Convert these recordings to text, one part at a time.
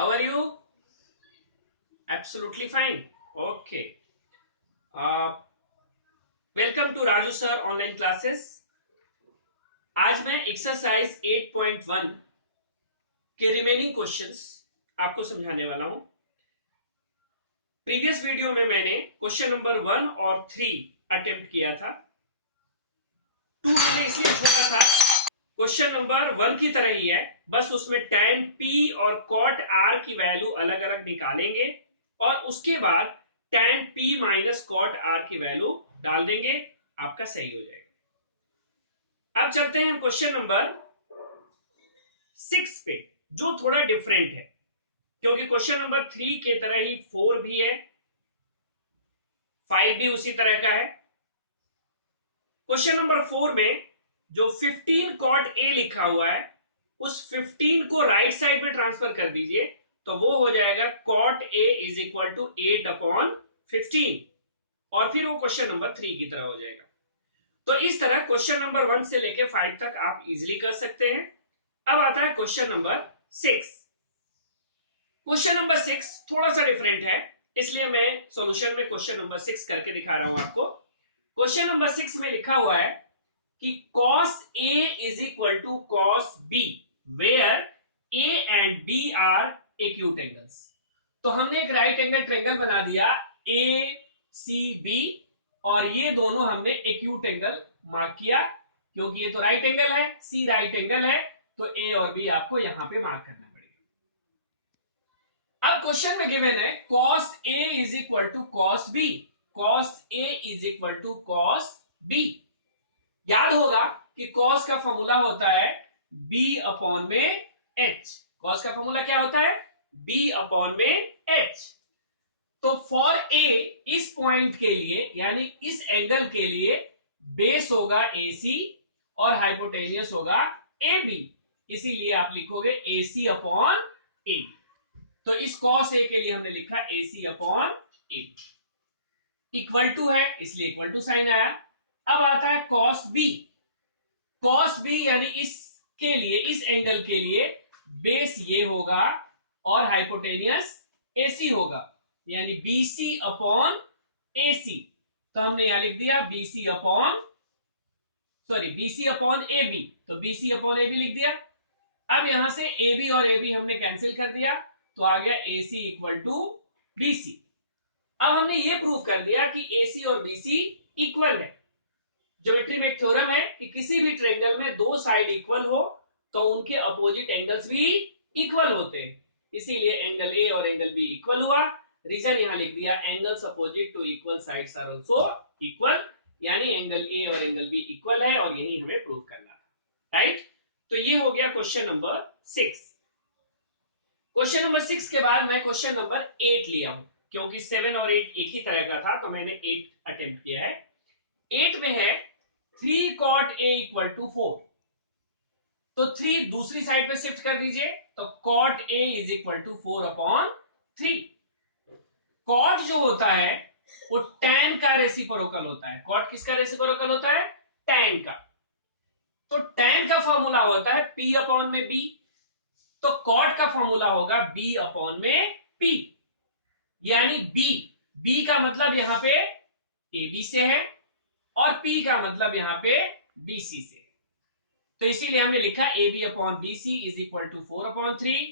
How are you? Absolutely fine. Okay. Uh, Welcome to Raju sir online classes. आज मैं exercise 8.1 के remaining questions आपको समझाने वाला हूं। प्रीवियस वीडियो में मैंने क्वेश्चन नंबर 1 और 3 अटेम्प्ट किया था। 2 मैंने इसलिए छोड़ा था, क्वेश्चन नंबर 1 की तरह ही है, बस उसमें tan p और cot r की वैल्यू अलग अलग निकालेंगे और उसके बाद tan p minus cot r की वैल्यू डाल देंगे, आपका सही हो जाएगा। अब चलते हैं क्वेश्चन नंबर 6 पे, जो थोड़ा डिफरेंट है, क्योंकि क्वेश्चन नंबर 3 के तरह ही 4 भी है, 5 भी उसी तरह का है। क्वेश्चन नंबर 4 में जो 15 cot a लिखा हुआ है, उस 15 को राइट साइड में ट्रांसफर कर दीजिए, तो वो हो जाएगा cot a is equal to 8/15 और फिर वो क्वेश्चन नंबर 3 की तरह हो जाएगा। तो इस तरह क्वेश्चन नंबर 1 से लेके 5 तक आप इजीली कर सकते हैं। अब आता है क्वेश्चन नंबर 6। क्वेश्चन नंबर 6 थोड़ा सा डिफरेंट है, इसलिए मैं सॉल्यूशन में क्वेश्चन नंबर 6 करके दिखा रहा हूं आपको। क्वेश्चन नंबर 6 में लिखा हुआ है कि cos A is equal to cos B where A and B are acute angles। तो हमने एक राइट एंगल ट्रायंगल बना दिया ACB और ये दोनों हमने एक्यूट एंगल मार्क किया, क्योंकि ये तो राइट एंगल है, C राइट एंगल है, तो A और B आपको यहां पे मार्क करना पड़ेगा। अब क्वेश्चन में गिवन है cos A is equal to cos B, cos A is equal to cos B। याद होगा कि cos का फॉर्मूला होता है b अपॉन में h। cos का फॉर्मूला क्या होता है? b अपॉन में h। तो फॉर a इस पॉइंट के लिए, यानी इस एंगल के लिए बेस होगा AC और हाइपोटेनियस होगा AB, इसीलिए आप लिखोगे AC अपॉन AB। तो इस cos A के लिए हमने लिखा AC upon AB। Equal to है इसलिए इक्वल टू साइन आया। अब आता है cos B। cos B यानी इसके लिए, इस एंगल के लिए बेस ये होगा और हाइपोटेनियस AC होगा, यानी BC अपॉन AC। तो हमने यहां लिख दिया BC upon BC upon AB, तो BC अपॉन AB लिख दिया। अब यहां से AB और AB हमने कैंसिल कर दिया, तो आ गया AC इक्वल टू BC। अब हमने ये प्रूव कर दिया कि AC और BC इक्वल है। ज्योमेट्री में एक थ्योरम है कि किसी भी ट्रायंगल में दो साइड इक्वल हो तो उनके अपोजिट एंगल्स भी इक्वल होते हैं, इसीलिए एंगल A और एंगल B इक्वल हुआ। रीजन यहां लिख दिया angles opposite to equal sides are also equal, यानी एंगल A और एंगल B इक्वल है और यही हमें प्रूव करना था, राइट। तो ये हो गया क्वेश्चन नंबर 6। क्वेश्चन नंबर 6 के बाद मैं क्वेश्चन नंबर 8 लिया हूं, क्योंकि 7 और 8 एक ही तरह का था, तो मैंने 8 अटेम्प्ट किया है। 8 में है 3 cot A इक्वल टू 4, तो 3 दूसरी साइड पे शिफ्ट कर दीजिए, तो cot A is equal to 4/3। cot जो होता है वो tan का रेसिप्रोकल होता है। cot किसका रेसिप्रोकल होता है? tan का। तो tan का फॉर्मूला होता है P अपॉन में B, तो cot का फॉर्मूला होगा B अपॉन में P, यानी B का मतलब यहां पे AB से है और P का मतलब यहां पे BC से, तो इसीलिए हमने लिखा AB upon BC is equal to 4/3।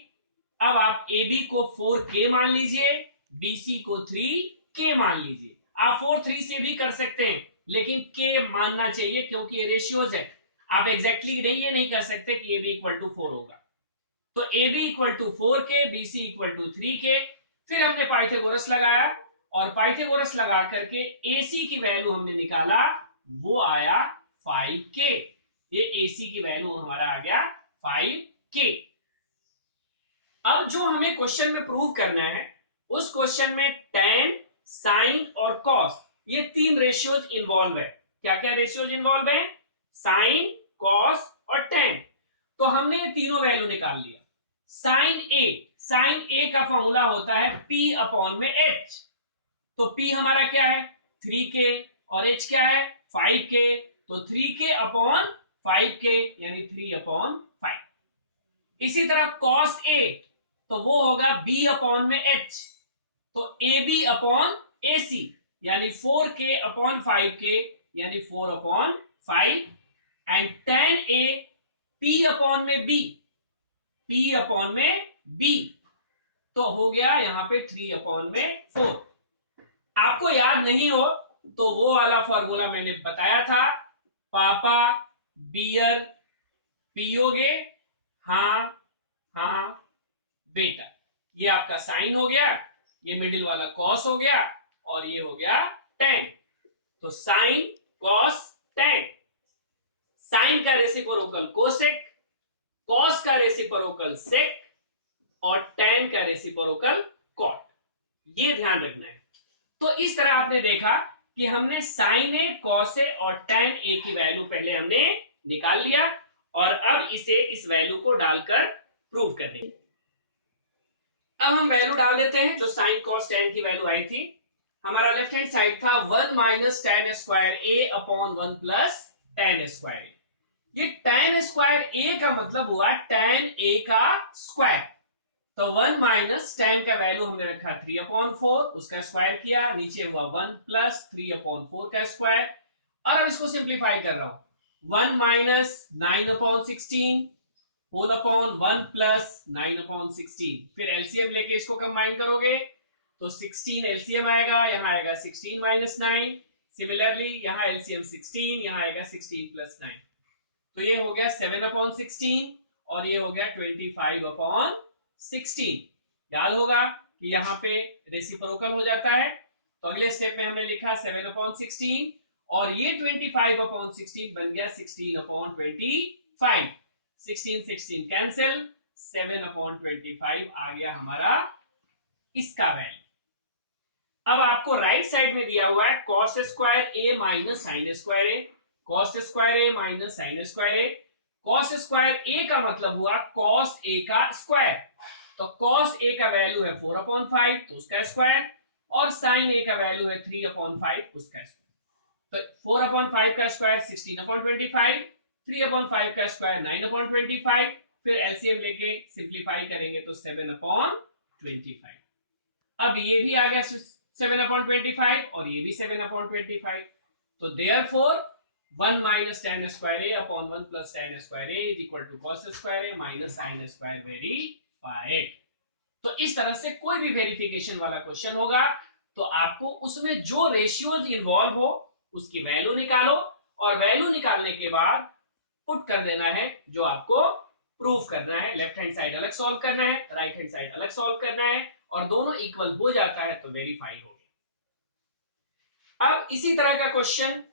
अब आप AB को 4K मान लीजिए, BC को 3K मान लीजिए। आप 4 3 से भी कर सकते हैं, लेकिन K मानना चाहिए क्योंकि ये रेशियोज है। आप एग्जैक्टली नहीं ये नहीं कर सकते कि AB इक्वल टू 4 होगा। तो AB equal to 4K, BC equal to 3K। फिर हमने पाइथागोरस लगाया और पाइथागोरस लगा करके AC की वैल्यू हमने निकाला, वो आया 5K। ये AC की वैल्यू हमारा आ गया 5K। अब जो हमें क्वेश्चन में प्रूव करना है, उस क्वेश्चन में tan, sin और cos ये 3 रेशियोज इन्वॉल्व है। क्या क्या रेशियोज इन्वॉल्व है? sin, cos और tan। तो हमने ये तीनों वैल्यू निकाल लिया। sin A का फॉर्मूला होता है P अपॉन में H, तो P हमारा क्या है? 3K और H क्या है? 5K, तो 3K अपॉन 5K यानी 3/5। इसी तरह cos A तो वो होगा b अपॉन में h, तो ab अपॉन ac यानी 4k अपॉन 5k यानी 4 upon 5 and tan a p upon में b, p अपॉन में b, तो हो गया यहां पे 3 अपॉन में 4। आपको याद नहीं हो तो वो वाला फॉर्मूला मैंने बताया था, पापा बियर पियोगे, हाँ हाँ बेटा, ये आपका साइन हो गया, ये मिडिल वाला कॉस हो गया और ये हो गया टेन। तो साइन कॉस टेन, साइन का रेसिप्रोकल कोसेक, कॉस का रेसिप्रोकल सेक और टेन का रेसिप्रोकल कॉट, ये ध्यान रखना है। तो इस तरह आपने देखा कि हमने साइन ए, कॉस ए और टेन ए की वैल्यू पहले हमने निकाल लिया और अब इसे इस वैल्यू को डालकर प्रूव कर देंगे। अब हम वैल्यू डाल देते हैं जो साइन कॉस टेन की वैल्यू आई थी। हमारा लेफ्ट हैंड साइड था 1 minus tan square A upon 1 plus tan square ए। ये टेन स्क्वायर ए का मतलब हुआ टेन ए का स्क्वायर, तो 1 माइनस टेन का वैल्यू हमने रखा 3 अपॉन 4, उसका स्क्वायर किया, नीचे हुआ 1 प्लस 3 अपॉन 4 का स्क्वायर। और अब इसको सिंप्लीफाई कर रहा हूं, 1 minus 9 upon 16 whole upon 1 plus 9 upon 16, फिर एलसीएम लेके इसको कंबाइन करोगे तो 16 एलसीएम आएगा, यहां आएगा 16 माइनस 9, सिमिलरली यहां एलसीएम 16, यहां आएगा 16 प्लस 9, तो ये हो गया 7 अपॉन 16 और ये हो गया 25 अपॉन 16। याद होगा कि यहाँ पे रेसिप्रोकल हो जाता है, तो अगले स्टेप में हमने लिखा 7 अपॉन 16 और ये 25 अपॉन 16 बन गया 16 अपॉन 25, 16 16 कैंसिल, 7 अपॉन 25 आ गया हमारा इसका वैल्यू। अब आपको राइट साइड में दिया हुआ है cos square A minus sin square A, cos square A minus sin square A. Cos square ए का मतलब हुआ कॉस ए का स्क्वायर, तो कॉस ए का वैल्यू है 4 अपॉन 5 तो उसका स्क्वायर, और साइन ए का वैल्यू है 3 अपॉन 5 उसका स्क्वायर, तो 4 अपॉन 5 का स्क्वायर 16 अपॉन 25, 3 अपॉन 5 का स्क्वायर 9 अपॉन 25, फिर एलसीएम लेके सिंप्लीफाई करेंगे तो 7 अपॉन 25। अब ये भी आ गया 7 अपॉन 25 और ये भी 7 अपॉन 25, तो therefore 1 minus tan square A upon 1 plus tan square A is equal to cos square A minus sin square verified. तो इस तरह से कोई भी वेरिफिकेशन वाला क्वेश्चन होगा तो आपको उसमें जो रेशियोज इन्वॉल्व हो उसकी वैल्यू निकालो और वैल्यू निकालने के बाद पुट कर देना है जो आपको प्रूव करना है। लेफ्ट हैंड साइड अलग सॉल्व करना है, राइट हैंड साइड अलग सॉल्व करना है और दोनों इक्वल हो जाता है तो वेरीफाई हो गया। अब इसी तरह का क्वेश्चन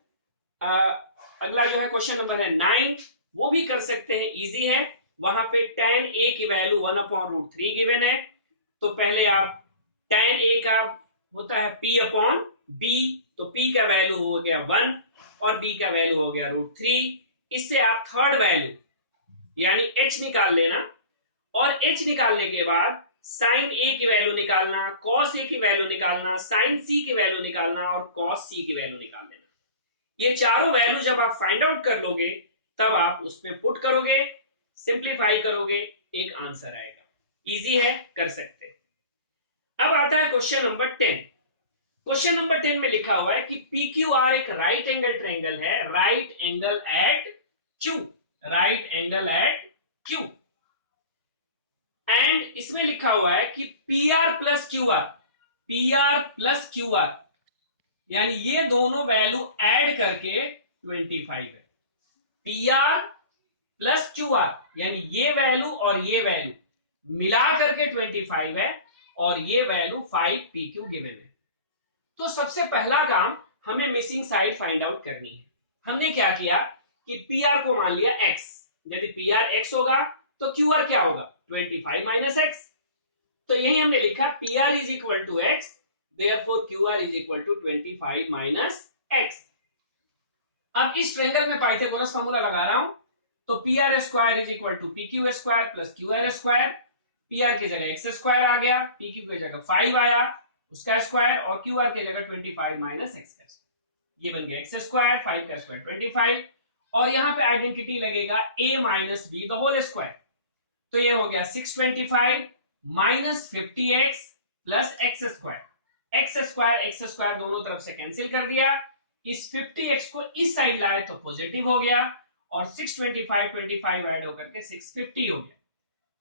अगला जो है क्वेश्चन नंबर है 9, वो भी कर सकते हैं, इजी है। वहां पे tan a की वैल्यू 1 अपॉन रूट 3 गिवन है, तो पहले आप tan a का होता है p अपॉन b, तो p का वैल्यू हो गया 1 और b का वैल्यू हो गया रूट 3। इससे आप थर्ड वैल्यू यानी h निकाल लेना और h निकालने के बाद साइन a की वैल्यू निकालना, cos a की वैल्यू निकालना, साइन c की वैल्यू निकालना और cos c की वैल्यू निकाल लेना। ये चारों वैल्यू जब आप फाइंड आउट कर लोगे तब आप उसमें पुट करोगे, सिंप्लीफाई करोगे, एक आंसर आएगा। इजी है, कर सकते हैं। अब आता है क्वेश्चन नंबर 10। क्वेश्चन नंबर 10 में लिखा हुआ है कि PQR एक राइट एंगल ट्रायंगल है, right angle at Q, right angle at Q, and इसमें लिखा हुआ है कि PR plus QR, PR plus QR यानी ये दोनों वैल्यू ऐड करके 25 है। PR प्लस QR यानी ये वैल्यू और ये वैल्यू मिला करके 25 है और ये वैल्यू 5 PQ गिवन है। तो सबसे पहला काम हमें मिसिंग साइड फाइंड आउट करनी है। हमने क्या किया कि PR को मान लिया x, यदि PR x होगा तो QR क्या होगा 25 माइनस x, तो यही हमने लिखा PR is equal to x, therefore QR is equal to 25 minus x। अब इस ट्रायंगल में पाइथागोरस फार्मूला लगा रहा हूं, तो PR square is equal to PQ square plus QR square, PR की जगह x स्क्वायर आ गया, PQ की जगह 5 आया उसका स्क्वायर और QR की जगह 25 माइनस x का, ये बन गया x स्क्वायर, 5 का स्क्वायर 25 और यहां पे आइडेंटिटी लगेगा a minus b the whole square, तो ये हो गया 625 -50x प्लस एक्स स्क्वायर दोनों तरफ से कैंसिल कर दिया। इस 50x को इस साइड लाए तो पॉजिटिव हो गया और 625 ऐड होकर के 650 हो गया।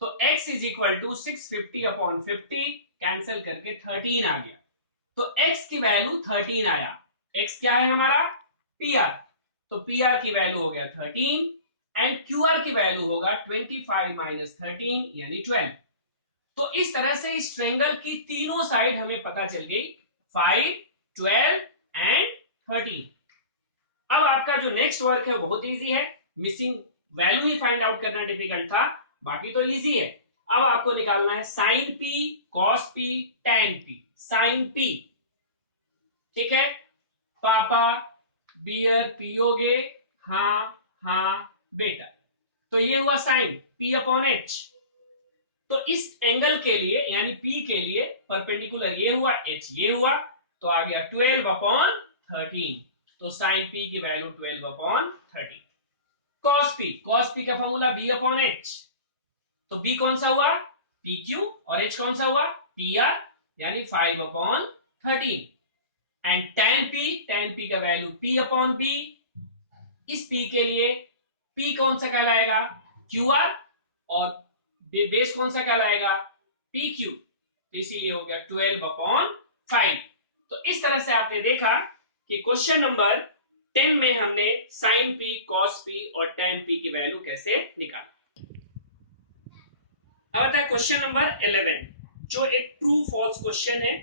तो x is equal to 650 upon 50 cancel करके 13 आ गया। तो x की वैल्यू 13 आया। x क्या है हमारा PR, तो PR की वैल्यू हो गया 13 एंड QR की वैल्यू होगा 25 माइनस 13 यानी 12। तो इस तरह से इस ट्रायंगल की तीनों साइड हमें पता चल गई 5, 12 एंड 13। अब आपका जो नेक्स्ट वर्क है वो बहुत इजी है, मिसिंग वैल्यू ही फाइंड आउट करना डिफिकल्ट था, बाकी तो इजी है। अब आपको निकालना है sin P, cos P, tan P. Sin P, ठीक है, पापा बियर पियोगे, हाँ हाँ बेटा, तो ये हुआ साइन पी अपॉन एच। तो इस एंगल के लिए यानी पी के लिए परपेंडिकुलर ये हुआ, एच ये हुआ, तो आ गया 12 अपॉन 13। तो साइन पी की वैल्यू 12 अपॉन 13। कॉस पी का फॉर्मूला बी अपॉन एच, तो बी कौन सा हुआ पी क्यू और एच कौन सा हुआ पी आर यानी 5 अपॉन 13। एंड टेन पी का वैल्यू पी अपॉन बी। इस पी के लिए पी कौन सा कहलाएगा क्यू आर और बेस कौन सा कहलाएगा पी क्यू, तो इसीलिए हो गया 12 अपॉन 5। तो इस तरह से आपने देखा कि क्वेश्चन नंबर 10 में हमने साइन पी, कॉस पी और टेन पी की वैल्यू कैसे निकाली। अब आता है क्वेश्चन नंबर 11 जो एक ट्रू फॉल्स क्वेश्चन है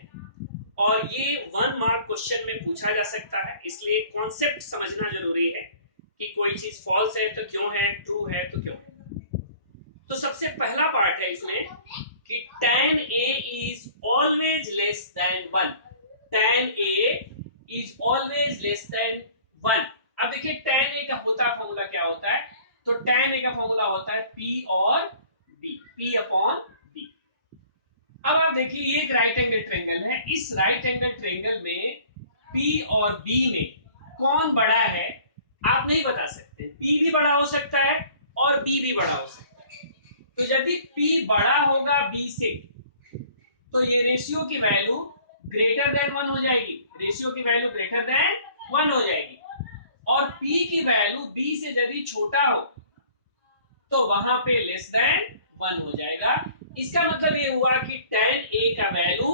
और ये 1 मार्क क्वेश्चन में पूछा जा सकता है, इसलिए कॉन्सेप्ट समझना जरूरी है कि कोई चीज फॉल्स है तो क्यों है, ट्रू है तो क्यों है। तो सबसे पहला पार्ट है इसमें कि tan a is always less than 1, tan a is always less than 1। अब देखिए tan a का फॉर्मूला क्या होता है, तो tan a का फॉर्मूला होता है p और b, p अपॉन b। अब आप देखिए ये एक राइट एंगल ट्रायंगल है, इस राइट एंगल ट्रायंगल में p और b में कौन बड़ा है आप नहीं बता सकते, p भी बड़ा हो सकता है और b भी बड़ा हो सकता है। तो यदि p बड़ा होगा b से तो ये रेशियो की वैल्यू ग्रेटर देन 1 हो जाएगी, रेशियो की वैल्यू ग्रेटर देन 1 हो जाएगी। और p की वैल्यू b से यदि छोटा हो तो वहां पे लेस देन 1 हो जाएगा। इसका मतलब ये हुआ कि tan a का वैल्यू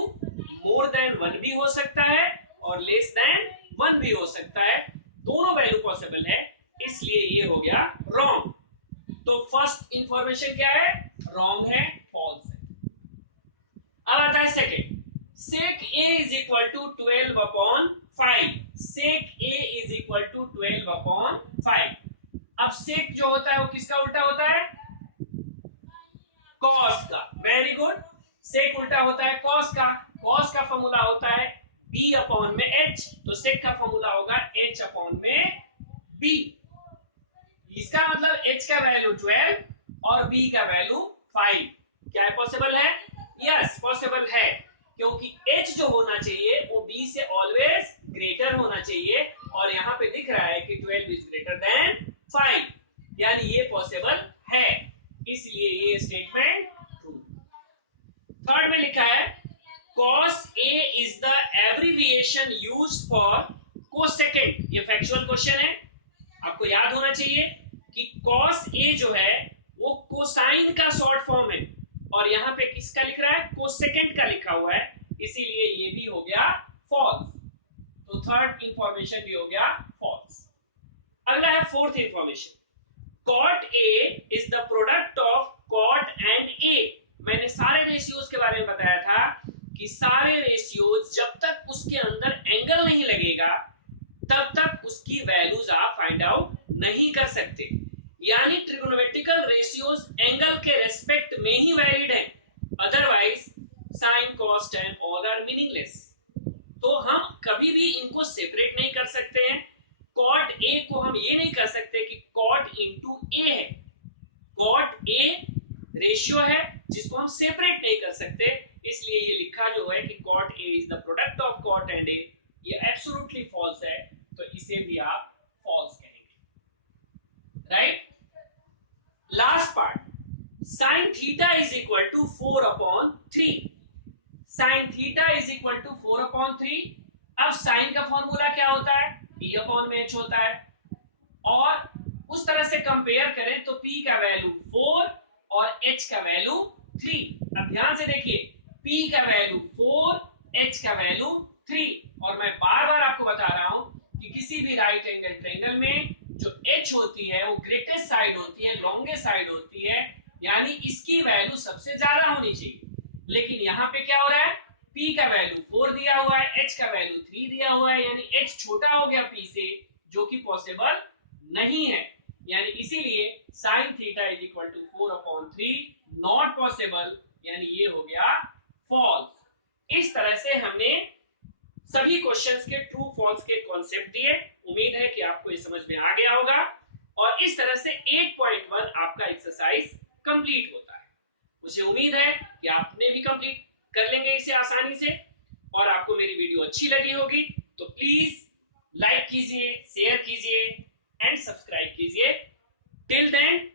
मोर देन 1 भी हो सकता है और लेस देन 1 भी हो सकता है, दोनों वैल्यू पॉसिबल है, इसलिए ये हो गया रॉन्ग। तो फर्स्ट इंफॉर्मेशन क्या है रॉन्ग है, फॉल्स है। अब आता है second, sec a is equal to 12 upon 5, sec a is equal to 12 upon 5। अब sec जो होता है वो किसका उल्टा होता है cos का, वेरी गुड, sec उल्टा होता है cos का, cos का फॉर्मूला होता है b अपॉन में h, तो sec का फॉर्मूला होगा h अपॉन में b। इसका मतलब h का वैल्यू 12 और b का वैल्यू 5, क्या है पॉसिबल है, यस पॉसिबल है, क्योंकि h जो होना चाहिए वो b से ऑलवेज ग्रेटर होना चाहिए और यहाँ पे दिख रहा है कि 12 इज ग्रेटर देन 5, यानी ये पॉसिबल है, इसलिए ये स्टेटमेंट ट्रू। थर्ड में लिखा है cos a is the abbreviation used for cosecant, ये फैक्चुअल क्वेश्चन है, आपको याद होना चाहिए कि cos a जो है वो कोसाइन का शॉर्ट फॉर्म है और यहाँ पे किसका लिख रहा है कोसेकेंट का लिखा हुआ है, इसीलिए ये भी हो गया फॉल्स। तो थर्ड इंफॉर्मेशन भी हो गया फॉल्स। अगला है fourth information, cot a is the product of cot and a। मैंने सारे रेशियोज के बारे में बताया था कि सारे रेशियोज जब तक उसके अंदर एंगल नहीं लगेगा तब तक उसकी वैल्यूज आप फाइंड आउट नहीं कर सकते, यानी ट्रिगोनोमेट्रिकल रेशियोज एंगल के रेस्पेक्ट में ही वैलिड है, otherwise sin cos tan all are meaningless. तो हम कभी भी इनको सेपरेट नहीं कर सकते हैं, कॉट ए को हम ये नहीं कर सकते कि कॉट इंटू ए है, कॉट ए रेशियो है जिसको हम सेपरेट नहीं कर सकते, इसलिए ये लिखा जो है कि cot A is the product of cot and A, ये एब्सोल्युटली फॉल्स है, तो इसे भी आप फॉल्स कहेंगे, right. Last part, sin theta is equal to 4 upon sin theta is equal to 4/3। अब साइन का फॉर्मूला क्या होता है, p/h होता है। और उस तरह से कंपेयर करें तो p का वैल्यू 4 और h का वैल्यू 3। अब ध्यान से देखिए, p का वैल्यू 4, h का वैल्यू 3। और मैं बार बार आपको बता रहा हूं कि किसी भी राइट एंगल ट्रायंगल में जो h होती है वो ग्रेटेस्ट साइड होती है, लॉन्गेस्ट साइड होती है, यानी इसकी वैल्यू सबसे ज्यादा होनी चाहिए। लेकिन यहां पे क्या हो रहा है, p का वैल्यू 4 दिया हुआ है, h का वैल्यू 3 दिया हुआ है, यानी h छोटा हो गया p से, जो कि पॉसिबल नहीं है। यानी इसीलिए sin theta is equal to 4/3 not possible, यानी ये हो गया फॉल्स। इस तरह से हमने सभी क्वेश्चंस के ट्रू फॉल्स के कॉन्सेप्ट दिए। उम्मीद है कि आपको ये समझ में आ गया होगा। और इस तरह से 8.1 आपका एक्सरसाइज कंप्लीट होता है। मुझे उम्मीद है कि आपने भी कंप्लीट कर लेंगे इसे आसानी से। और आपको मेरी वीडियो अच्छी लगी होगी तो प्लीज लाइक कीजिए, शेयर कीजिए एंड सब्सक्राइब कीजिए। Till then